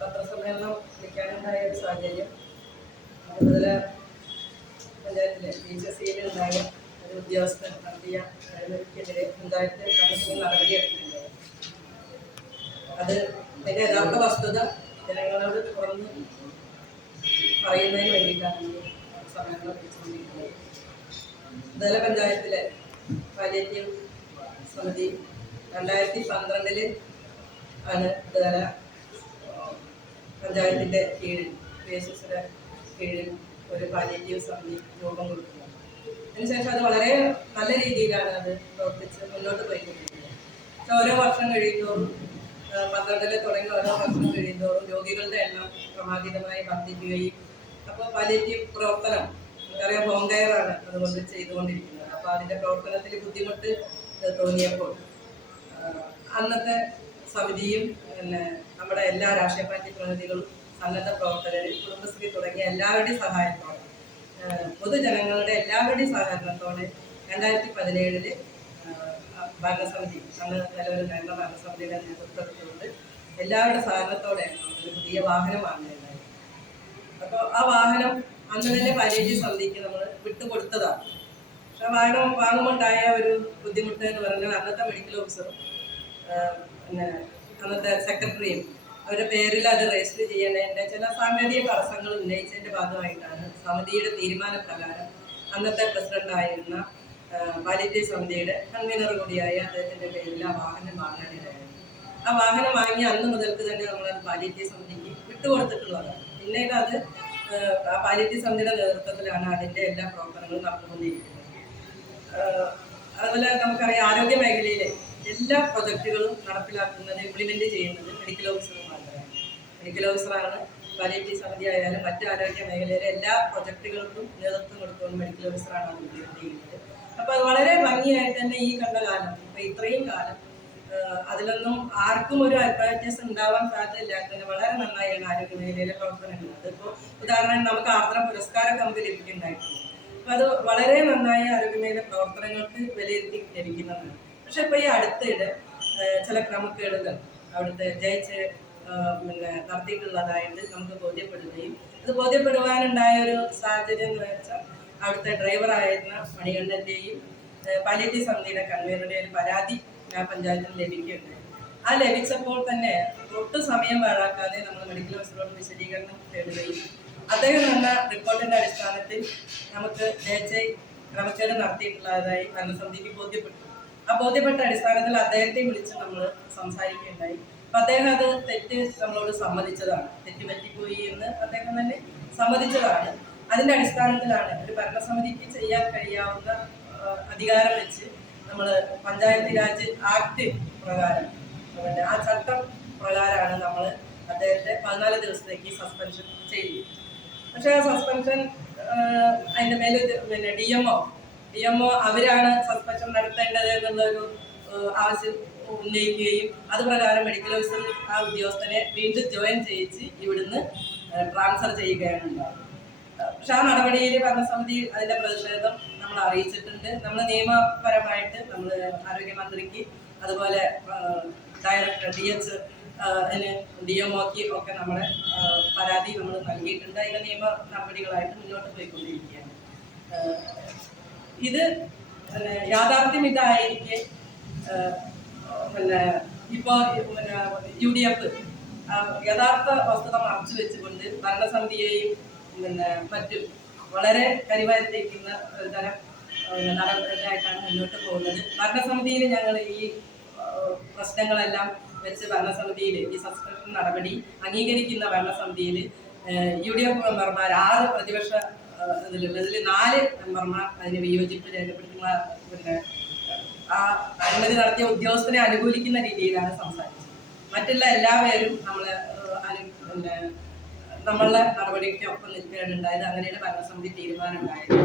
പത്രസമ്മേളനം വിളിക്കാനുണ്ടായ ഒരു സാഹചര്യം. അതുപോലെ പഞ്ചായത്തിലെ പി എച്ച് സിയിൽ ഉണ്ടായ ഒരു ഉദ്യോഗസ്ഥൻ നടത്തിയ അഴിമതിക്കെതിരെ പഞ്ചായത്ത് കമ്മീഷൻ നടപടിയെടുത്തിട്ടുണ്ട് അത് അതിന്റെ യഥാർത്ഥ വസ്തുത ജനങ്ങളോട് തുറന്ന് പറയുന്നതിന് വേണ്ടിയിട്ടാണ് സമ്മേളനം വിളിച്ചുകൊണ്ടിരിക്കുന്നത് ഇതല പഞ്ചായത്തിലെ പാലിയേറ്റീവ് സമിതി രണ്ടായിരത്തി പന്ത്രണ്ടിൽ ആണ് ഇതല പഞ്ചായത്തിന്റെ കീഴിൽ ദേശീയ കീഴിൽ ഒരു പാലിയേറ്റീവ് സമിതി രൂപം കൊടുക്കുന്നത് അതിനുശേഷം അത് വളരെ നല്ല രീതിയിലാണ് അത് പ്രവർത്തിച്ച് മുന്നോട്ട് പോയിക്കൊണ്ടിരിക്കുന്നത്. ഓരോ വർഷം കഴിയുമ്പോൾ പന്ത്രണ്ടിലെ തുടങ്ങി ഓരോ വർഷം കഴിയുന്തോറും രോഗികളുടെ എണ്ണം ക്രമാതീതമായി വർദ്ധിക്കുകയും അപ്പോൾ പാലിയേറ്റീവ് പ്രവർത്തനം നമുക്കറിയാം ഹോം കെയർ ആണ് അതുകൊണ്ട് ചെയ്തുകൊണ്ടിരിക്കുന്നത്. അപ്പോൾ അതിന്റെ പ്രവർത്തനത്തിൽ ബുദ്ധിമുട്ട് തോന്നിയപ്പോൾ അന്നത്തെ സമിതിയും പിന്നെ നമ്മുടെ എല്ലാ രാഷ്ട്രീയ പാർട്ടി പ്രതിനിധികളും സന്നദ്ധ പ്രവർത്തകർ കുടുംബശ്രീ തുടങ്ങിയ എല്ലാവരുടെയും സഹായത്തോടെ പൊതുജനങ്ങളുടെ എല്ലാവരുടെയും സഹകരണത്തോടെ രണ്ടായിരത്തി പതിനേഴിൽ ഭരണസമിതി നിലവിൽ നിലവിലുണ്ടായിരുന്ന ഭരണസമിതിയുടെ നേതൃത്വത്തിലുണ്ട്. എല്ലാവരുടെ സഹകരണത്തോടെയാണ് ഒരു പുതിയ വാഹനം വാങ്ങുന്നത് അപ്പോൾ ആ വാഹനം അന്ന് തന്നെ പരിചയ സമിതിക്ക് നമ്മൾ വിട്ടുകൊടുത്തതാണ്. പക്ഷെ വാഹനം വാങ്ങുമ്പോണ്ടായ ഒരു ബുദ്ധിമുട്ട് എന്ന് പറഞ്ഞാൽ അന്നത്തെ മെഡിക്കൽ ഓഫീസറും ആഹ് പിന്നെ അന്നത്തെ സെക്രട്ടറിയും അവരുടെ പേരിൽ അത് രജിസ്റ്റർ ചെയ്യേണ്ടതിന്റെ ചില സാങ്കേതിക തടസ്സങ്ങൾ ഉന്നയിച്ചതിന്റെ ഭാഗമായിട്ടാണ് സമിതിയുടെ തീരുമാനപ്രകാരം അന്നത്തെ പ്രസിഡന്റായിരുന്ന പാലിറ്റീവ് സമിതിയുടെ കൺവീനർ കൂടിയായ അദ്ദേഹത്തിന്റെ പേരിൽ ആ വാഹനം വാങ്ങാനിടയായിരുന്നു ആ വാഹനം വാങ്ങി അന്ന് മുതൽക്ക് തന്നെ നമ്മളത് പാലിറ്റീവ് സമിതിക്ക് വിട്ടുകൊടുത്തിട്ടുള്ളതാണ്. പിന്നീട് അത് ആ പാലിറ്റി സമിതിയുടെ നേതൃത്വത്തിലാണ് അതിന്റെ എല്ലാ പ്രവർത്തനങ്ങളും നടന്നുകൊണ്ടിരിക്കുന്നത്. അതുപോലെ നമുക്കറിയാം ആരോഗ്യ മേഖലയിലെ എല്ലാ പ്രൊജക്റ്റുകളും നടപ്പിലാക്കുന്നത് ഇംപ്ലിമെന്റ് ചെയ്യുന്നത് മെഡിക്കൽ ഓഫീസർമാരാണ് മെഡിക്കൽ ഓഫീസറാണ് പാലിയേറ്റീവ് സമിതി ആയാലും മറ്റ് ആരോഗ്യ മേഖലയിലെ എല്ലാ പ്രൊജക്റ്റുകൾക്കും നേതൃത്വം കൊടുത്തുകൊണ്ട് മെഡിക്കൽ ഓഫീസറാണ് അത് ചെയ്യുന്നത്. അപ്പോൾ അത് വളരെ ഭംഗിയായിട്ട് തന്നെ ഈ കണ്ട കാലം ഇപ്പൊ ഇത്രയും കാലം അതിലൊന്നും ആർക്കും ഒരു അഭിപ്രായ വ്യത്യാസം ഉണ്ടാവാൻ സാധ്യതയില്ലാത്തതിന് വളരെ നന്നായാണ് ആരോഗ്യ മേഖലയിലെ പ്രവർത്തനങ്ങൾ. അതിപ്പോൾ ഉദാഹരണം നമുക്ക് ആർദ്ര പുരസ്കാര നമുക്ക് ലഭിക്കുന്നുണ്ടായിട്ടുണ്ട്. അപ്പൊ അത് വളരെ നന്നായി ആരോഗ്യ മേഖല പ്രവർത്തനങ്ങൾക്ക് വിലയിരുത്തി ലഭിക്കുന്നതാണ്. പക്ഷെ ഇപ്പൊ ഈ അടുത്തിടെ ചില ക്രമക്കേടുകൾ അവിടുത്തെ ജയിച്ച് പിന്നെ നടത്തിയിട്ടുള്ളതായിട്ട് നമുക്ക് ബോധ്യപ്പെടുകയും ഇത് ബോധ്യപ്പെടുവാനുണ്ടായ ഒരു സാഹചര്യം എന്ന് വെച്ചാൽ അവിടുത്തെ ഡ്രൈവറായിരുന്ന മണികണ്ഠന്റെയും പാലിയേറ്റീവ് സമിതിയുടെ കൺവീനറുടെ ഒരു പരാതി പഞ്ചായത്തിന് ലഭിക്കുകയുണ്ടായി. ആ ലഭിച്ചപ്പോൾ തന്നെ ഒട്ടും സമയം പാഴാക്കാതെ നമ്മൾ മെഡിക്കൽ ഓഫീസറോട് വിശദീകരണം തേടുകയും അദ്ദേഹം തന്ന റിപ്പോർട്ടിന്റെ അടിസ്ഥാനത്തിൽ നമുക്ക് ജയിച്ച് ക്രമക്കേട് നടത്തിയിട്ടുള്ളതായി ഭരണസമിതിക്ക് ബോധ്യപ്പെട്ടു. ബോധ്യപ്പെട്ട അടിസ്ഥാനത്തിൽ അദ്ദേഹത്തെ വിളിച്ച് നമ്മൾ സംസാരിക്കുകയുണ്ടായി. അപ്പൊ അദ്ദേഹം അത് തെറ്റ് നമ്മളോട് സമ്മതിച്ചതാണ്. തെറ്റ് പറ്റിപ്പോയി എന്ന് അദ്ദേഹം തന്നെ സമ്മതിച്ചതാണ്. അതിന്റെ അടിസ്ഥാനത്തിലാണ് ഒരു ഭരണസമിതിക്ക് ചെയ്യാൻ കഴിയാവുന്ന അധികാരം വെച്ച് നമ്മൾ പഞ്ചായത്ത് രാജ് ആക്ട് പ്രകാരം ആ ചട്ടം പ്രകാരമാണ് നമ്മൾ അദ്ദേഹത്തെ പതിനാല് ദിവസത്തേക്ക് സസ്പെൻഷൻ ചെയ്തു പക്ഷെ ആ സസ്പെൻഷൻ അതിന്റെ മേലെ പിന്നെ ഡി എം ഒ ഒ അവരാണ് സസ്പെൻഷൻ നടത്തേണ്ടത് എന്നുള്ളൊരു ഒരു ആവശ്യം ഉന്നയിക്കുകയും അത് പ്രകാരം മെഡിക്കൽ ഓഫീസർ ആ ഉദ്യോഗസ്ഥനെ വീണ്ടും ജോയിൻ ചെയ്യിച്ച് ഇവിടുന്ന് ട്രാൻസ്ഫർ ചെയ്യുകയാണ് ഉണ്ടാവുന്നത് പക്ഷെ ആ നടപടിയിൽ ഭരണസമിതി അതിന്റെ പ്രതിഷേധം നമ്മൾ അറിയിച്ചിട്ടുണ്ട്. നമ്മൾ നിയമപരമായിട്ട് നമ്മൾ ആരോഗ്യമന്ത്രിക്ക് അതുപോലെ director D H D M ഒക്ക് ഒക്കെ നമ്മുടെ പരാതി നമ്മൾ നൽകിയിട്ടുണ്ട്. അതിന്റെ നിയമ നടപടികളായിട്ട് മുന്നോട്ട് പോയിക്കൊണ്ടിരിക്കുകയാണ്. ഇത് പിന്നെ യാഥാർത്ഥ്യം ഇതായിരിക്കെ പിന്നെ ഇപ്പോൾ പിന്നെ യു ഡി എഫ് യഥാർത്ഥ വസ്തുത മറച്ചു വെച്ചുകൊണ്ട് ഭരണസമിതിയെയും പിന്നെ മറ്റും വളരെ കരിവാരിത്തേക്കുന്ന തരം നടപടിയായിട്ടാണ് മുന്നോട്ട് പോകുന്നത്. ഭരണസമിതിയിൽ ഞങ്ങൾ ഈ പ്രശ്നങ്ങളെല്ലാം വെച്ച് ഭരണസമിതിയിൽ ഈ സസ്പെൻഷൻ നടപടി അംഗീകരിക്കുന്ന ഭരണസമിതിയിൽ യു ഡി എഫ് മെമ്പർമാർ ആറ് പ്രതിപക്ഷ ഇതിലുണ്ട് ഇതിൽ നാല് മെമ്പർമാർ അതിന് വിയോജിപ്പ് രേഖപ്പെടുത്തുന്ന പിന്നെ ആ അനുമതി നടത്തിയ ഉദ്യോഗസ്ഥനെ അനുകൂലിക്കുന്ന രീതിയിലാണ് സംസാരിച്ചത്. മറ്റുള്ള എല്ലാവരും നമ്മളെ നമ്മൾ പിന്നെ നമ്മളുടെ നടപടിക്കൊപ്പം നിൽക്കുകയാണ് ഉണ്ടായത് അങ്ങനെയാണ് ഭരണസമിതി തീരുമാനം ഉണ്ടായത്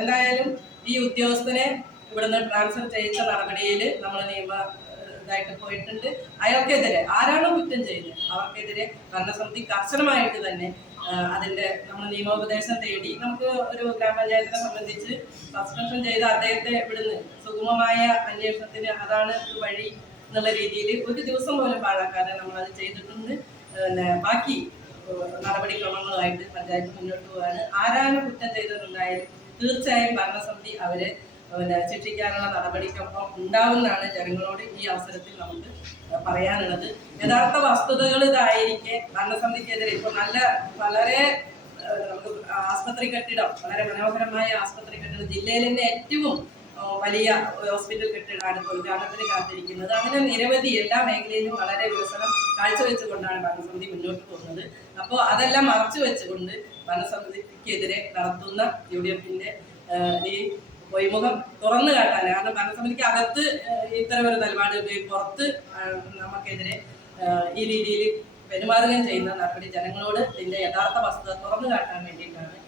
എന്തായാലും ഈ ഉദ്യോഗസ്ഥനെ ഇവിടുന്ന് ട്രാൻസ്ഫർ ചെയ്യിച്ച നടപടിയിൽ നമ്മൾ നിയമ ഇതായിട്ട് പോയിട്ടുണ്ട്. അയാൾക്കെതിരെ ആരാണോ കുറ്റം ചെയ്തത് അവർക്കെതിരെ ഭരണസമിതി കർശനമായിട്ട് തന്നെ അതിന്റെ നമ്മൾ നിയമോപദേശം തേടി നമുക്ക് ഒരു ഗ്രാമപഞ്ചായത്തിനെ സംബന്ധിച്ച് സസ്പെൻഷൻ ചെയ്ത അദ്ദേഹത്തെ ഇവിടുന്ന് സുഗമമായ അന്വേഷണത്തിന് അതാണ് ഒരു വഴി എന്നുള്ള രീതിയിൽ ഒരു ദിവസം പോലും പാഴാക്കാതെ നമ്മൾ അത് ചെയ്തിട്ടുണ്ട് പിന്നെ ബാക്കി നടപടിക്രമങ്ങളുമായിട്ട് പഞ്ചായത്ത് മുന്നോട്ട് പോകാൻ ആരാണ് കുറ്റം ചെയ്തിട്ടുണ്ടായാലും തീർച്ചയായും ഭരണസമിതി അവരെ പിന്നെ നടപടിക്കൊപ്പം ഉണ്ടാവുമെന്നാണ് ജനങ്ങളോട് ഈ അവസരത്തിൽ നമുക്ക് പറയാനുള്ളത്. യഥാർത്ഥ വസ്തുതകൾ ഇതായിരിക്കെ ഭരണസമിതിക്കെതിരെ ഇപ്പോൾ നല്ല വളരെ ആസ്പത്രി കെട്ടിടം വളരെ മനോഹരമായ ആസ്പത്രി കെട്ടിടം ജില്ലയിൽ തന്നെ ഏറ്റവും വലിയ ഹോസ്പിറ്റൽ കെട്ടിടമാണ് ഉദ്ഘാടനത്തിന് കാത്തിരിക്കുന്നത്. അങ്ങനെ നിരവധി എല്ലാ മേഖലയിലും വളരെ വികസനം കാഴ്ചവെച്ചുകൊണ്ടാണ് ഭരണസമിതി മുന്നോട്ട് പോകുന്നത്. അപ്പോൾ അതെല്ലാം മറച്ചു വെച്ചുകൊണ്ട് ഭരണസമിതിക്കെതിരെ നടത്തുന്ന യു ഡി എഫിന്റെ ഈ പൊയ്മുഖം തുറന്നു കാട്ടാൻ കാരണം ഭരണസമിതിക്ക് അകത്ത് ഇത്തരം ഒരു നിലപാട് പുറത്ത് നമുക്കെതിരെ ഈ രീതിയിൽ പെരുമാറുകയും ചെയ്യുന്ന നടപടി ജനങ്ങളോട് ഇതിന്റെ യഥാർത്ഥ വസ്തുത തുറന്നു കാട്ടാൻ വേണ്ടിയിട്ടാണ്